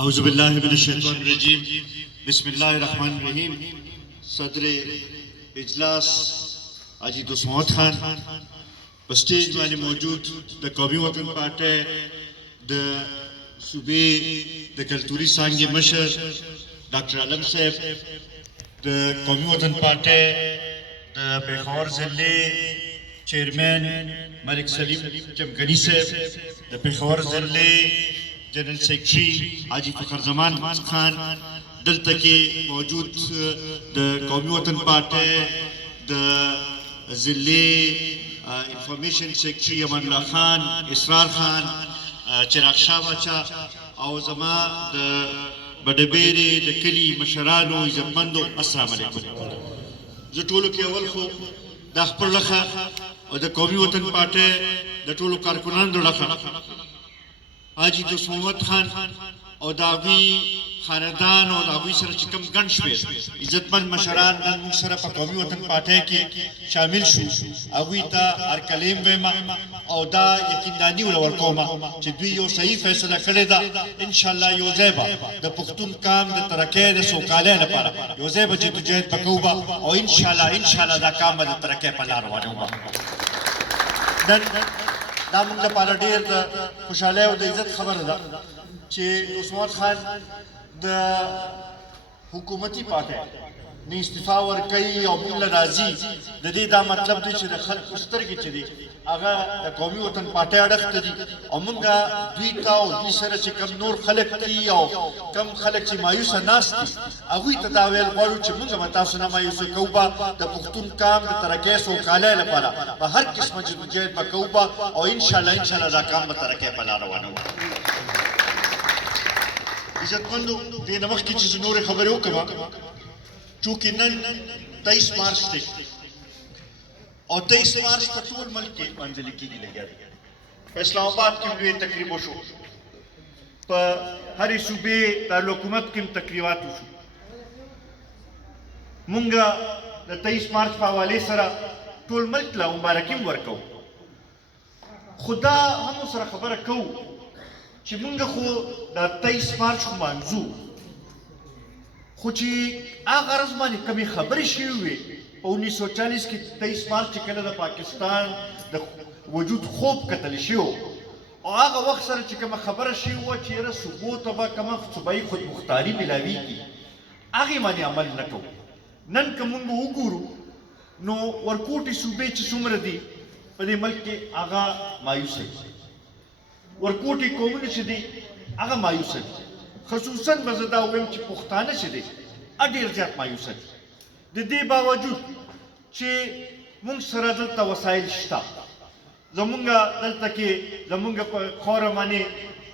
أعوذ بالله من الشيطان الرجيم بسم الله الرحمن الرحيم صدر اجلاس حاجی دوست محمد خان په سټیج باندې موجود د قومي وطن پارټي د صوبې د کلتوري څانګې مشر ډاکټر عالم صاحب د قومي وطن پارټي د پېښور ضلع چیرمن ملک سلیم چمکنی صاحب د پېښور ضلع جنرل سیکرټري حاجی فخر زمان خان دلته کې موجود د قومي وطن پارټي د ضلع انفارمیشن سیکرټري امان الله خان اسرار خان چراغ شاه باچا او زما د بډبېرې د کلي مشرانو عزتمندو السلام علیکم زه ټولو کې اول خو د خپل لخوا او د قومي وطن پارټي د ټولو کارکونانو لخوا حاجی دوست محمد خان او د هغوی خاندان او د هغوی سره چې کوم ګڼ شمېر عزتمند مشران نن موږ سره په قومي وطن پارټۍ کې شامل شو هغوی ته هرکلیم وایم او دا یقینداني ورکوم چې دوی یو صحیح فیصله کړې ده انشاءالله یو ځای به د پښتون کام د ترقۍ د سوکالۍ لپاره یو ځای به جدوجہد به کوو او انشاءالله دا کام به د ترقۍ په لار روانوو دا موږ لپاره ډېر د خوشحالۍ او د عزت خبره ده چې دوست محمد خان د حکومتي پارټۍ نه استعفا ورکوي او موږ له راځي د دې دا مطلب دی چې د خلکو سترګې چې دي هغه د قومي وطن پارټۍ اړخ ته دي او موږ دوی ته او دوی سره چې کوم نور خلک دي او کم خلک چې مایوسه ناست دي هغوی ته دا ویل غواړو چې موږ به تاسو نه مایوسه کوو به د پښتون کام د ترقۍ سوکالۍ لپاره به هر قسمه جدوجہد به کوو به او انشاءالله دا کام به ترقۍ په لار روانوو عزتمندو دې نه مخکې چې زه نورې خبرې وکړم چونکې نن 23 مارچ دی او 23 مارچ ته ټول ملک کې منځلې کېږي لګیا دی په اسلام آباد کې لوی تقریب وشو په هرې صوبې دارالحکومت کې هم تقریبات وشو مونږ د 23 مارچ په حوالې سره ټول ملک له مبارکي هم ورکوو خو دا هم سره خبره کوو چې مونږ خو د 23 مارچ خو مانځو خو چې هغه ورځ باندې کمې خبرې شوې وې په 1940 کې 23 مارچ چې کله د پاکستان د وجود خوب کتل شو او هغه وخت سره چې کومه خبره شوې وه چې یاره صوبو ته به کومه صوبایي خودمختاري میلاویږي هغې باندې عمل نه کوو نن که مونږ وګورو نو ورکوټې صوبې چې څومره دي په دې ملک کې هغه مایوسه دي ورکوټي قومونه چې دي هغه مایوسه دي خصوصا به زه دا ووایم چې پښتانه چې دي ډېر زیات مایوسه دي د دې باوجود چې موږ سره دلته وسایل شته زمونږ دلته کې زمونږ په خوره باندې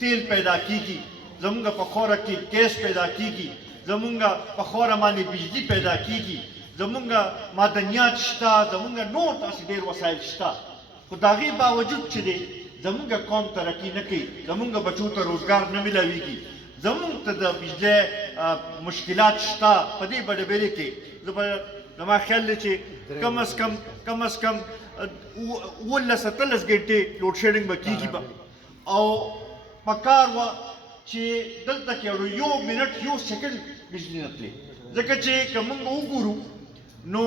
تیل پیدا کیږي زمونږ په خوره کې ګیس پیدا کیږي زمونږ په خوره باندې بجلی پیدا کیږي زمونږ معدنیات شته زمونږ نور داسې ډېر وسایل شته خو د هغې باوجود چې دی زمونږ قوم ترقي نه کوي زمونږ بچو ته روزګار نه میلاویږي زمونږ ته د بجلی مشکلات شته په دې بډبېرې کې زما خیال دی چې کم از کم 18-19 ګنټې لوډ شیډینګ به کېږي به او پکار وه چې دلته کې یو منټ یو سیکنډ بجلی نه تلې ځکه چې که موږ وګورو نو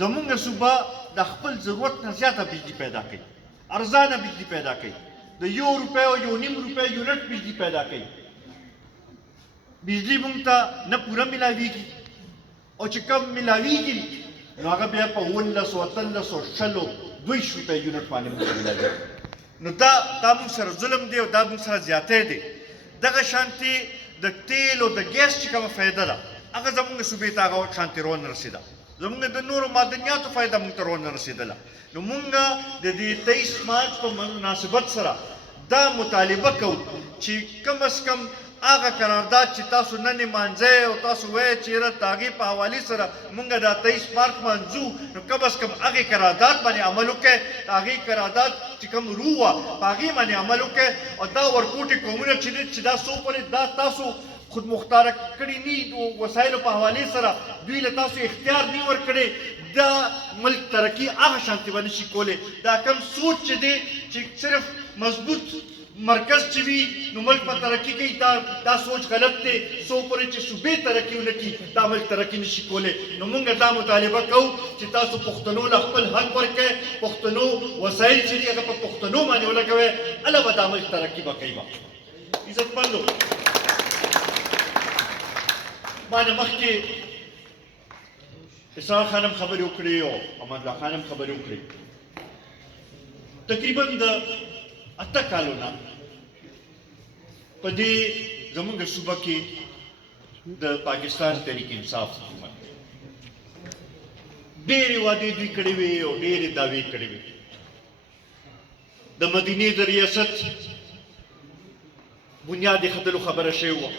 زمونږ صوبه د خپل ضرورت نه زیاته بجلی پیدا کوي ارزانه بجلی پیدا کوي د 1 روپۍ او 1.5 روپۍ یونټ بجلی پیدا کوي بجلی موږ ته نه پوره میلاویږي او چې کم میلاویږي نو هغه بیا په 1900 22 روپۍ یونټ باندې موږ ته میلاویږي نو دا موږ سره ظلم دی او دا موږ سره زیاتی دی دغه شانتې د تیل او د ګیس چې کومه فایده ده هغه زموږ صوبې ته هغه شانتې رونه رسېده زمونږ د نورو معدنیاتو فایده موږ ته رونه رسېدله نو موږ د دې 23 مارچ په مناسبت سره دا مطالبه کوو چې کم از کم هغه قرارداد چې تاسو نن یې مانځئ او تاسو وایئ چې یاره د هغې په حوالې سره موږ دا 23 مارچ مانځو نو کم از کم هغې قرارداد باندې عمل وکړئ د هغې قرارداد چې کوم روح وه په هغې باندې عمل وکړئ او دا ورکوټې قومونه چې دي چې دا څو پورې دا تاسو خودمختاره کړي نه وسایلو په حوالې سره دوی له تاسو اختیار نه ورکړی دا ملک ترقي هغه شانتې به نشي کولی دا کم سوچ چې دی چې صرف مضبوط مرکز چې وي نو ملک په ترقي کوي. دا سوچ غلط دی. څو پورې چې صوبې ترقي ونه کړي دا ملک ترقي نشي کولی. نو موږ دا مطالبه کوو چې تاسو پښتنو له خپل حق ورکړئ. پښتنو وسایل چې دي هغه په پښتنو باندې ولګوئ. هله به دا ملک ترقي به کوي. عزتمندو باندې مخکې اسحاق خان هم خبرې وکړې او امان الله خان هم خبرې وکړې. تقریبا د 8 کالو نه په دې زموږ صوبه کې د پاکستان تحریک انصاف حکومت ډېرې وعدې دوی کړې وې او ډېرې دعوې کړې وې. د مدینې د ریاست بنیاد ایښودلو خبره شوې وه.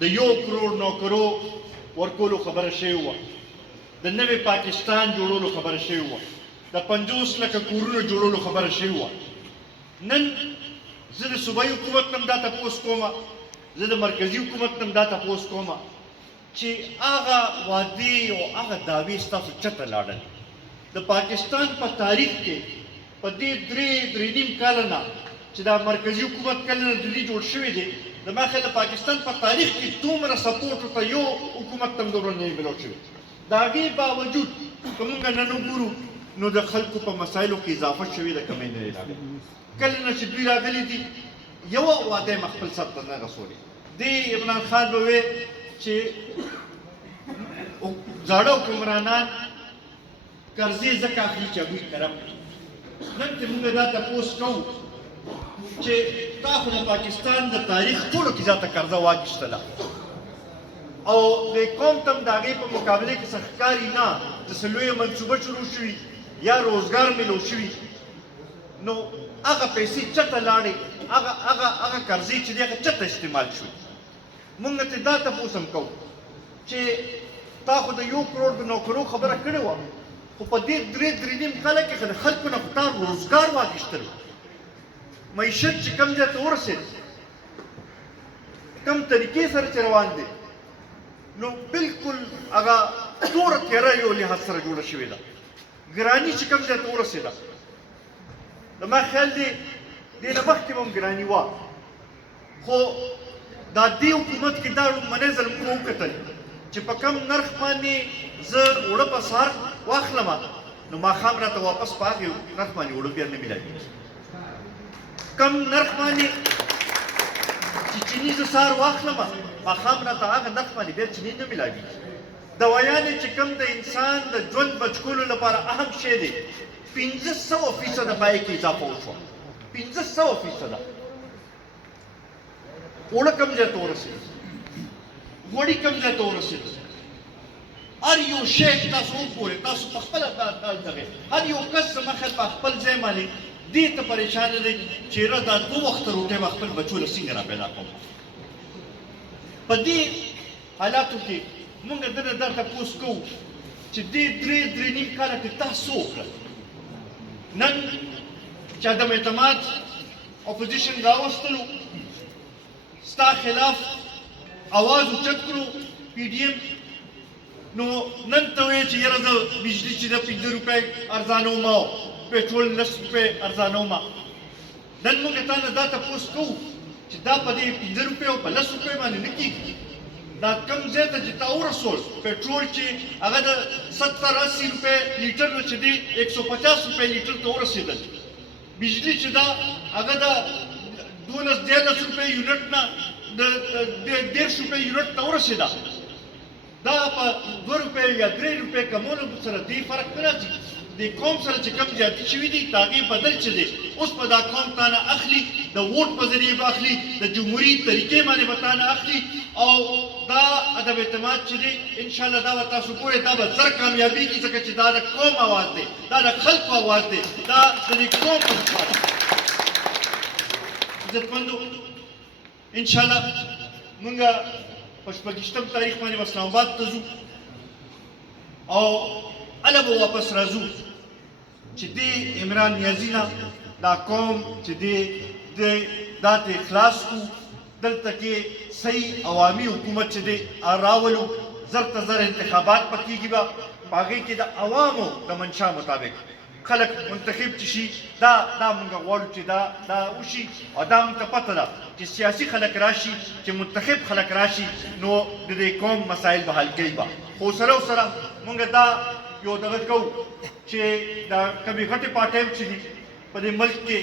د 1 کروڑ نوکرو ورکولو خبره شوې وه. د نوې پاکستان جوړولو خبره شوې وه. د 50 لکه کورونو جوړولو خبره شوې وه. نن زه د صوبایي حکومت نه هم دا تپوس کوم، زه د مرکزي حکومت نه هم دا تپوس کوم چې هغه وعدې او هغه دعوې ستاسو چېرته لاړل؟ د پاکستان په تاریخ کې په دې 3.5 کاله نه چې دا مرکزي حکومت کله نه دلي جوړ شوی دی، زما خیال د پاکستان په تاریخ کې دومره سپورټ ورته یو حکومت ته هم دومره نه وي میلاو شوی. د هغې باوجود که موږ نن وګورو نو د خلکو په مسایلو کې اضافه شوې ده، کمی نه دی راغلی. کله نه چې دوی راغلي دي یوه وعده یې خپل سر ته نه رسولې. دې عمران خان به وی چې زاړه حکمرانان قرضې ځکه اخلي چې هغوی کرم دي. نن ته موږ دا تپوس کوو چې تا خو د پاکستان د تاریخ ټولو کې زیاته قرضه واخیستله او د قوم ته هم د هغې په مقابلې کې څه ښکاري نه چې څه لویه منصوبه شروع شوي یا روزګار میلو شوي. نو هغه پیسې چېرته لاړې؟ هغه قرضې چې دی هغه چېرته استعمال شوي؟ موږ ته دا تپوس هم کوو چې تا خو د 1 کروڑ د نوکرو خبره کړې وه، خو په دې 3.5 کاله کې د خلکو نه خو تا روزګار واخیستل. معیشت چې کوم ځای ته ورسېد، کوم طریقې سره چې روان دی، نو بلکل هغه توره تیاره یو لحاظ سره جوړه شوې ده. ګراني چې کوم ځای ته ورسېده، زما خیال دی دې نه مخکې به هم ګراني وه، خو دا دې حکومت کې دا لومړنی ځل موږ وکتل چې په کم نرخ باندې زه اوړه په سهار واخلم نو ماښام راته واپس په هغې نرخ باندې اوړه بیا نه میلاوېږي. کم نرخ باندې چې چیني زه سهار واخلم ماښام راته هغه نرخ باندې بیا چیني نه میلاوېږي. دوایانې چې کوم د انسان د ژوند بچ کولو لپاره اهم شی دی 500% پای کې اضافه وشوه. 500%. اوړه کم ځای ته ورسېد، غوړي کم ځای ته ورسېد. هر یو شی تاسو وګورئ، تاسو په خپله دغې هر یو کس زما خیال په خپل ځای باندې دې ته پریشانه دی چې یاره دا 2 وخته روټۍ به خپل بچو له څنګه را پیدا کوم. په دې حالاتو کې موږ دنه دا تپوس کوو چې دې 3.5 کاله کې تا څه وکړل؟ نن چې عدم اعتماد اپوزیشن راوستلو، ستا خلاف आवाज اوچت کړو پی ډي ایم، نو نن ته وایې چې یاره زه بجلي چې د 5 روپۍ ارزانوم او پېټرول 10 روپۍ ارزانوم. نن موږ تا نه دا تپوس کوو چې دا په دې 5 روپۍ او په 10 روپۍ باندې نه کېږي. دا کم ځای ته چې تا ورسول پېټرول چې هغه د 70-80 روپۍ لیټر نه چې دی 150 روپۍ لیټر ته ورسېدل. بجلي چې دا هغه د 12-13 روپۍ یونټ نه د 10 روپۍ یونټ ته ورسېده. دا په 2 روپۍ یا 3 روپۍ کمولو سره دې فرق نه راځي. د قوم سره چې کم زیاتي شوي دي د هغې بدل چې دی اوس به دا قوم تا نه اخلي، د ووټ په ذریعې به اخلي، د جمهوري طریقې باندې به تا نه اخلي او دا عدم اعتماد چې دی انشاءالله دا به تاسو ګورئ دا به زر کامیابېږي ځکه چې دا د قوم اواز دی، دا د خلکو اواز دی، دا د دې قوم په دفاع دی. عزتمندو انشاءالله موږ په 26 تاریخ باندې به اسلام آباد ته ځو او هله به واپس راځو چې دې عمران نیازي نه دا قوم چې دی دا ته خلاص کړو، دلته کې صحیح عوامي حکومت چې دی راولو، زر ته زر انتخابات پکېږي به په هغې کې د عوامو د منشا مطابق خلک منتخب شي دا مونږ غواړو چې دا وشي او دا مونږ ته پته ده چې سیاسي خلک راشي چې منتخب خلک راشي نو د دې قوم مسایل به حل کوي به خو سره مونږ دا یو دغه کوو چې دا کبي غټې پارټۍ چې دي په دې ملک کې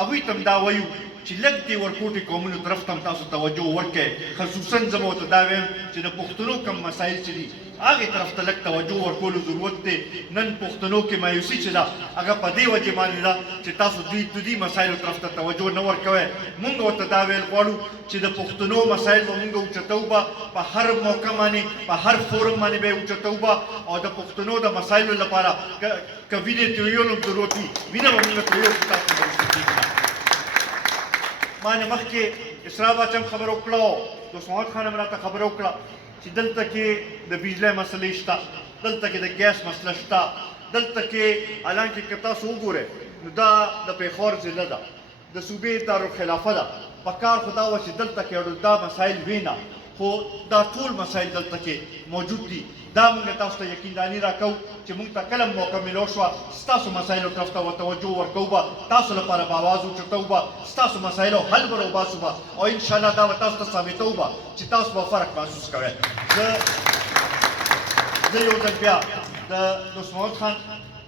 هغوی ته هم دا وایو چې لږ دې ورکوټي قومونو طرف ته هم تاسو توجه ورکړئ خصوصا زه به ورته دا وایم چې د پښتنو کم مسایل چې دي هغې طرف ته لږ توجه ورکولو ضرورت دی نن پښتنو کې مایوسي چې ده هغه په دې وجې باندې ده چې تاسو دوی مسایلو طرف ته توجه نه ورکوئ مونږ ورته دا ویل غواړو چې د پښتنو مسایل به مونږ اوچتو به په هر موقع باندې په هر فورم باندې به یې اوچتو به او د پښتنو د مسایلو لپاره که وینې تویولو ضرورت وي وینه به مونږ تویو چې تاسو به رسېږي ما نه مخکې اسرا باچا هم خبره وکړه دوست محمد خان هم راته خبره وکړه چې دلته کې د بجلی مسلې شته دلته کې د ګیس مسله شته دلته کې حالانکه که تاسو وګورئ نو دا د پېښور ضلع ده د صوبې دارالخلافه ده په کار خو دا وه چې دلته کې دا مسایل وي نه خو دا ټول مسایل دلته کې موجود دي دا مونږ تاسو ته یقینداني راکوو چې مونږ ته کله موقع میلو شوه ستاسو مسایلو طرف ته توجه ورکوو به تاسو لپاره به آواز اوچتوو به ستاسو مسایلو حل به راوباسو به او انشاءالله دا به تاسو ته ثابتوو به چې تاسو به فرق محسوس کوئ زه یو ځل بیا د دوست محمد خان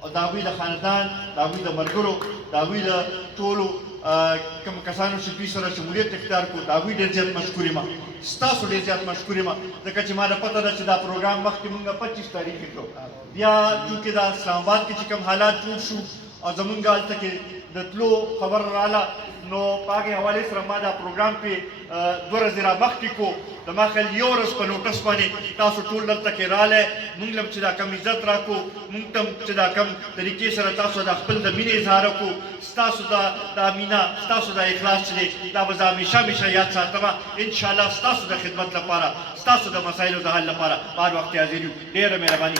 او د هغوی د خاندان د هغوی د ملګرو د هغوی د ټولو کوم کسانو چې دوی سره شمولیت اختیار کړو د هغوی ډېر زیات مشکور یم ستاسو ډېر زیات مشکور یم ځکه چې ما ته پته ده چې دا پروګرام مخکې مونږ 25 تاریخ کې کړو بیا چونکې دا اسلام آباد کې چې کوم حالات جوړ شو او زمونږ هلته کې د تلو خبر راله نو په هغې حوالې سره ما دا پروګرام پې 2 ورځې را مخکې کو د ما خیال یو ورځ په نوټس باندې تاسو ټول دلته کې رالی مونږ له چې دا کم عزت راکړو مونږ ته چې دا کم طریقې سره تاسو د خپل د مینې اظهار وکړو ستاسو دا مینه ستاسو د اخلاص چې دی دا به زه همیشه یاد ساتمه انشاءالله ستاسو د خدمت لپاره ستاسو د مسایلو د حل لپاره په هر وخت حاضر یو ډېره مهرباني